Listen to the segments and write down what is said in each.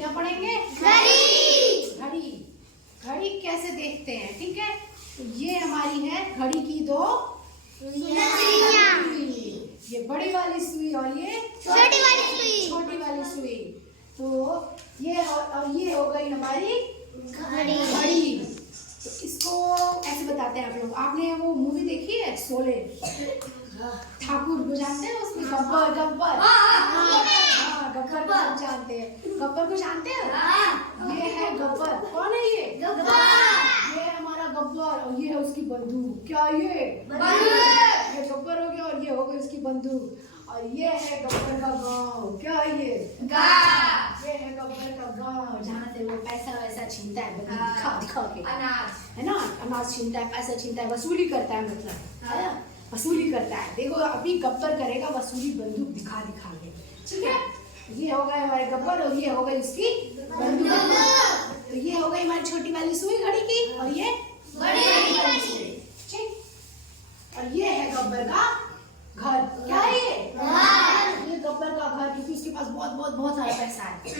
क्या पढ़ेंगे? घड़ी। घड़ी। घड़ी कैसे देखते हैं, ठीक है। तो ये हमारी है घड़ी की दो सुइयां। ये बड़ी वाली सुई और ये छोटी वाली सुई। छोटी वाली सुई। तो ये और ये हो गई हमारी घड़ी। घड़ी। तो इसको ऐसे बताते हैं आप लोग। आपने वो मूवी देखी है शोले? ठाकुर को जानते हैं उसमें? गब्बर। गब्बर गब्बर को सब जानते हैं। गब्बर को जानते हैं? ये है गब्बर। कौन है ये? ये हमारा गब्बर और ये है उसकी बंदूक। क्या ये गब्बर हो गया और ये हो गई उसकी बंदूक। और ये है गब्बर का गांव। क्या है ये? ये है गब्बर का गांव जहाँ से वो पैसा वैसा छीनता है दिखा दिखा के, है ना। अनाज छीनता है, पैसा छीनता है, वसूली करता है, मतलब है ना, वसूली करता है। देखो अभी गब्बर करेगा वसूली बंदूक दिखा दिखा के, ठीक है। ये हो गए हमारे गब्बर और ये हो गई उसकी बंदूक। तो ये हो गई हमारी छोटी वाली सुई घड़ी की और ये बड़ी वाली सुई, ठीक। और ये है गब्बर का घर। क्या है ये गब्बर का घर, क्योंकि उसके पास बहुत बहुत बहुत सारा पैसा है।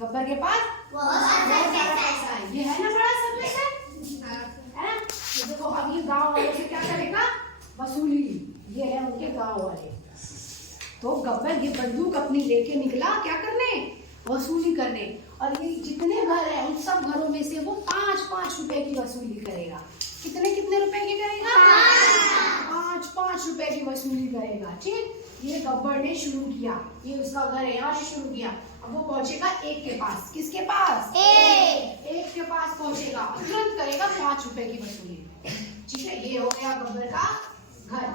गब्बर के पास बहुत सारा पैसा है। ये है ना बड़ा सा पैसा, है ना। तो देखो अब ये गांव वालों से क्या करेगा? वसूली। ये है उनके गांव वाले। तो गब्बर ये बंदूक अपनी लेके निकला क्या करने? वसूली करने। और ये जितने घर है उन सब घरों में से वो 5-5 रुपए की वसूली करेगा। कितने कितने रुपए की करेगा? 5-5 रुपए की वसूली करेगा, ठीक। ये गब्बर ने शुरू किया, ये उसका घर है, यहाँ से शुरू किया। अब वो पहुंचेगा एक के पास। किसके पास? एक के पास पहुंचेगा, तुरंत करेगा 5 रुपए की वसूली, ठीक है। ये हो गया गब्बर का घर।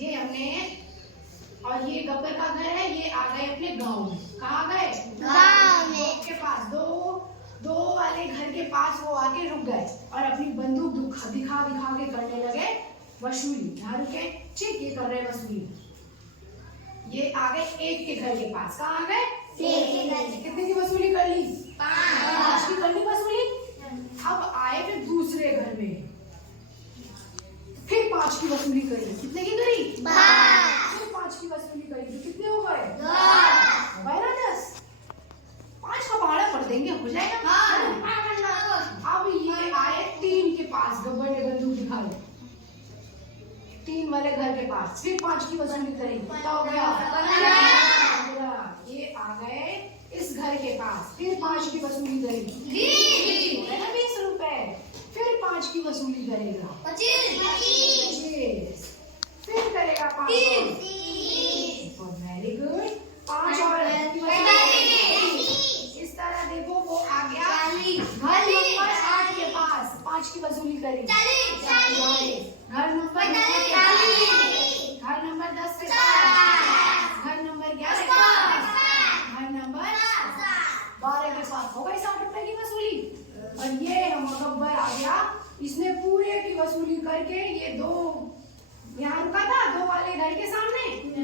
ये हमने, और ये गब्बर का घर है। ये आ गए अपने गांव में। कहाँ गए? गांव में। के पास दो वाले घर के पास वो आके रुक गए और अपनी बंदूक दिखा दिखा के करने लगे वसूली। यहाँ रुके, ठीक। ये कर रहे वसूली। ये आ गए एक के घर के पास। कहाँ आ गए? कितने की वसूली कर ली? 5 की कर ली वसूली। अब आए फिर दूसरे घर में, फिर 5 की वसूली करी। कितने की करी? 5 की वसूली करी। तो कितने हो गए? 10। 5 का भाड़ा पड़ देंगे, हो जाएगा। अब ये आए 3 के पास। गब्बर ने बंदूक दिखाई 3 वाले घर के पास, फिर 5 की वसूली करी। कितना हो गया? 15। ये आ गए इस घर के पास, फिर 5 की वसूली करी। 20 रुपए। फिर 5 की वसूली करेगा। 25। फिर करेगा 5। Very good. 5 और इस तरह देखो वो आ गया घर नंबर 8 के पास। 5 की वसूली करी। घर नंबर 10 के पास। घर नंबर 11 के पास। घर नंबर 12 के पास। हो गई 60 रुपए की वसूली। और ये हम गब्बर आ गया, इसने पूरे की वसूली करके ये 2 यहाँ रुका था 2 वाले घर के सामने,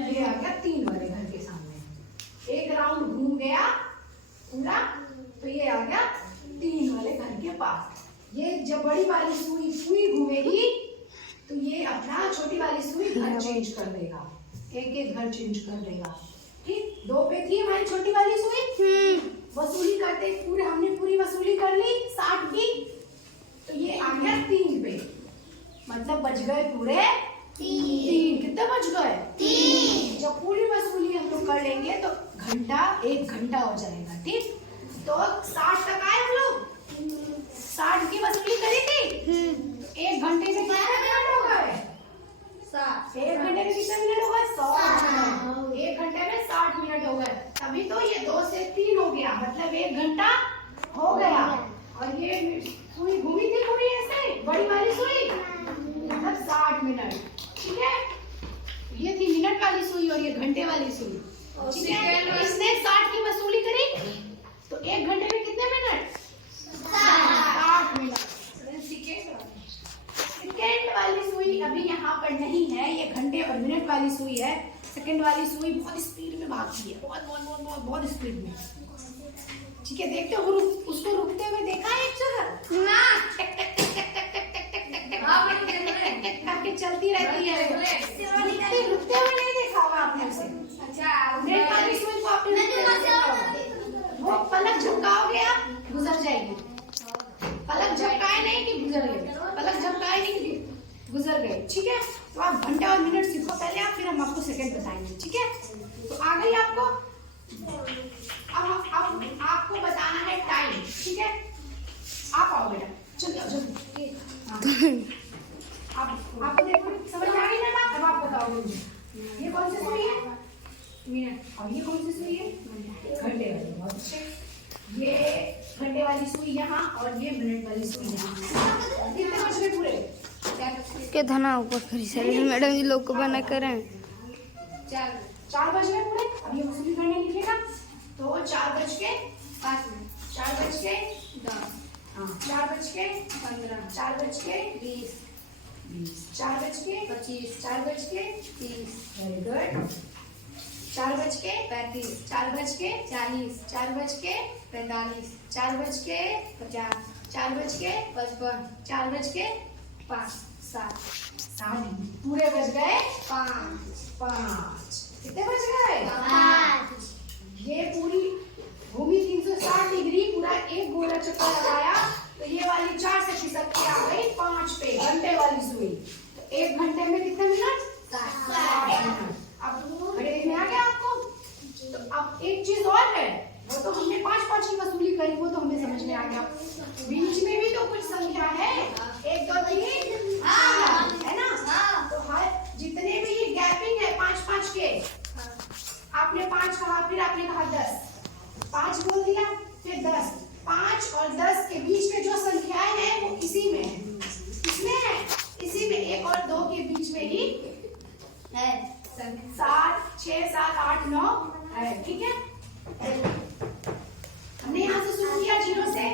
ये आ गया 3 वाले घर के सामने। एक राउंड घूम गया पूरा, तो ये आ गया 3 वाले घर के पास। ये जब बड़ी वाली सुई घूमेगी तो ये अपना छोटी वाली सुई घर चेंज कर देगा, एक घर चेंज कर देगा, ठीक। 2 पे थी हमारी छोटी वाली सुई। वसूली करते पूरे हमने पूरी वसूली कर ली 60 की। तो ये आ गया 3 पे, मतलब बच गए पूरे 3। कितने बच गए? 3। जब पूरी वसूली हम लोग कर लेंगे तो 1 घंटा हो जाएगा, ठीक। तो 60 तक आए हम लोग। 60 की वसूली करी थी। 1 घंटे में कितने मिनट हो गए? 1 घंटे में कितने मिनट हो गए? 100 मिनट। 1 घंटे में 60 मिनट हो गए। तभी तो ये 2 से 3 हो गया, मतलब 1 घंटा हो गया। और ये सुई घूमी थी पूरी ऐसे, बड़ी वाली सुई, मतलब 60 मिनट, ठीक है। ये थी मिनट वाली सुई और ये घंटे वाली सुई, ठीक है। इसने 60 की वसूली करी तो 1 घंटे में कितने मिनट? 60 मिनट। सेकेंड वाली सुई अभी यहाँ पर नहीं है, ये घंटे और मिनट वाली सुई है। सेकेंड वाली सुई बहुत स्पीड में भागती है, बहुत स्पीड में, ठीक है। देखते हो उसको रुकते हुए देखा है एक जगह? करके चलती रहती है, रुकते हुए नहीं देखा होगा आपने उसे। अच्छा, वो पलक झपकाओगे जाएगी। पलक झपकाए नहीं कि गुजर गए, पलक झपकाए नहीं कि गुजर गए, ठीक है। तो आप घंटा और मिनट सीखो पहले आप, फिर हम आपको सेकंड बताएंगे, ठीक है। तो आ गई आपको। अब आपको बताना है टाइम, ठीक है। आप आओ बेटा, चलिए आओ जल्दी। आपको देखो समझ में आ गई ना बात। अब आप बताओगे मुझे ये कौन सी सुई है, मिनट, और ये कौन सी सुई है, घंटे वाली। बहुत अच्छे। ये घंटे वाली सुई यहाँ और ये मिनट वाली सुई यहाँ। कितने बज गए पूरे? के धना ऊपर खरी सारे मैडम जी लोग को बना करें। 4 बज गए पूरे। अब ये वसूली करने लिखेगा तो 4 बज के 5 मिनट, 4 बज के 10, हाँ 4 बज के 15, 4 बज के 20, 4 बज के 25, 4 बज के 30, वेरी गुड। 4 बज के 35, 4 बज के 40, 4 बज के 45, 4 बज के 50, 4 बज के 55, 4 बज के 5, 7 पूरे बज गए 5। कितने बज गए? 5। ये पूरी घूमी 360 डिग्री, पूरा एक गोला चक्कर लगाया तो ये वाली 4 से खिसक के आ गई 5 पे, घंटे वाली सुई। तो 1 घंटे में कितने मिनट? 60 मिनट। अब घड़ी देखने आ गया आपको। तो अब एक चीज और है, वो तो हमने 5 की वसूली करी, वो तो हमें समझ में आ गया। बीच में भी तो कुछ संख्या है, 1 2 3 4 है ना। तो हर जितने भी ये गैपिंग है 5 के, आपने 5 कहा, फिर आपने कहा 10, 5 बोल दिया, फिर 10, 5 और 10 के बीच में जो संख्याएं हैं वो इसी में है। किसमें है? इसी में 1 और 2 के बीच में ही है। 7 6 7 8 9 है, ठीक है। हमने यहाँ से शुरू किया 0 से,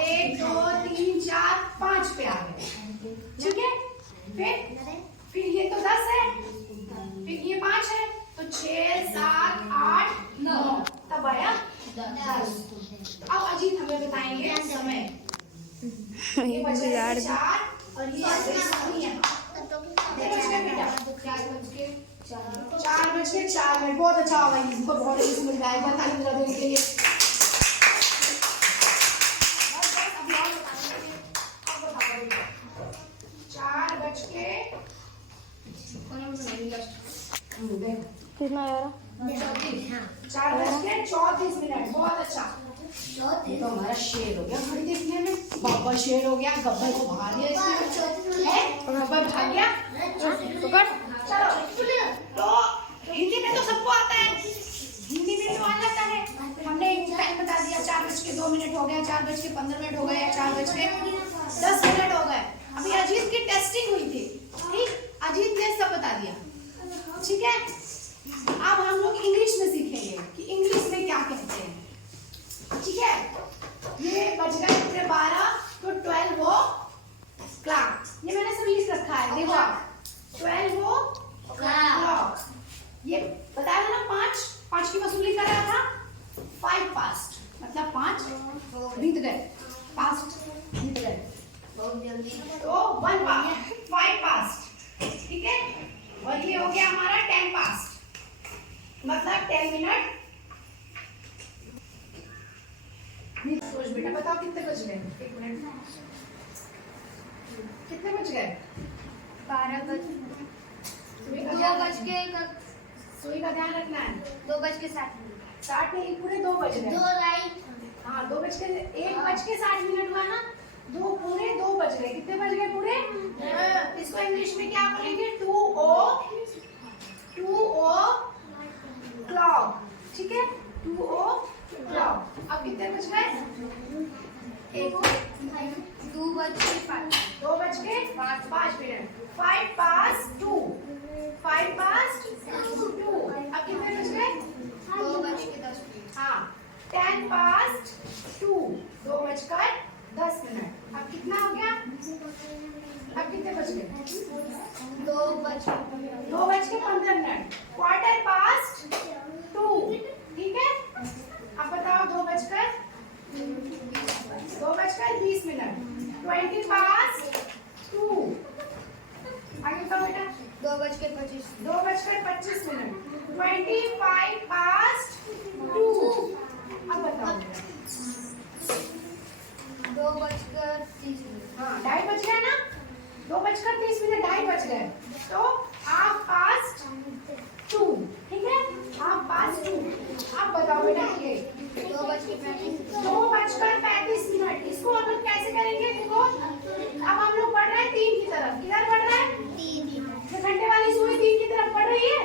1 2 3 4 5 पे आ गए, ठीक है। फिर ये तो 10 है, फिर ये 5 है, तो 6 7 8 9 तब आया 10। अब अजीत हमें बताएंगे समय। ये बज गए 4 और ये बज गए 4 बज के 4 मिनट। बहुत अच्छा हुआ, इसको बहुत अच्छी मिल जाएगा। ताली बजा दो इनके लिए। अभी और बताओ 4 बज के कितना यार? 4 बज के 34 मिनट। बहुत अच्छा। ये तो हमारा शेर हो गया घड़ी देखने में। बाबा शेर हो गया, गब्बर को भगा दिया इसने, है गब्बर भाग गया। पकड़, चलो। तो हिंदी में तो सबको आता है, हिंदी में तो आ जाता है। हमने एक टाइम बता दिया, 4 बज के 2 मिनट हो गया, 4 बज के 15 मिनट हो गए, 4 बज के 10 मिनट हो गए। अभी अजीत की टेस्टिंग हुई थी, ठीक, अजीत ने सब बता दिया, ठीक है। अब हम लोग इंग्लिश में सीखेंगे कि इंग्लिश में क्या कहते हैं, ठीक है। ये बज गए पूरे 12, तो 12 हो क्लॉक। ये मैंने सब लिख रखा है, देखो आप, 12 क्लॉक। ये बताया था ना 5 की वसूली कर रहा था। 5 पास्ट मतलब 5 बीत गए, पास्ट बीत गए, बहुत जल्दी। तो 1 पास्ट, 5 पास्ट, ठीक है। और ये हो गया हमारा 10 पास्ट मतलब 10 मिनट। बेटा बताओ कितने बज गए? 1 मिनट, कितने बज गए? 12 बज, 2 बज के, सुई का ध्यान रखना है। 2 बज के 60 मिनट, 60 नहीं, पूरे 2 बज गए। 2 राइट, हाँ 2 बज के 1 बज के 60 मिनट हुआ ना, 2 पूरे 2 बज गए। कितने बज गए पूरे? इसको इंग्लिश में क्या बोलेंगे? 2 ओ क्लॉक, ठीक है। 2 ओ क्लॉक। अब कितने बज गए? 2 बज के 5, 2 बज के 5 मिनट। 5 past 2, 5 past 2। अब कितने बज गए? 2 बज के 10 मिनट, हाँ 10 पास्ट 2, 2 बजकर 10 मिनट। अब कितना हो गया? अब कितने बज गए? 2 बज के 15 मिनट। क्वार्टर पास्ट 2, ठीक है। अब बताओ 2 बजकर 20 मिनट। 20 पास्ट 2। आगे बताओ बेटा। 2 बज के 25, 2 बजकर 25 मिनट। 25 पास्ट 2। अब बताओ अब बताओ बेटा ये 2:35 इसको हम लोग कैसे करेंगे? देखो अब हम लोग बढ़ रहे हैं 3 की तरफ। किधर बढ़ रहा है? 3 घंटे वाली सुई 3 की तरफ बढ़ रही है।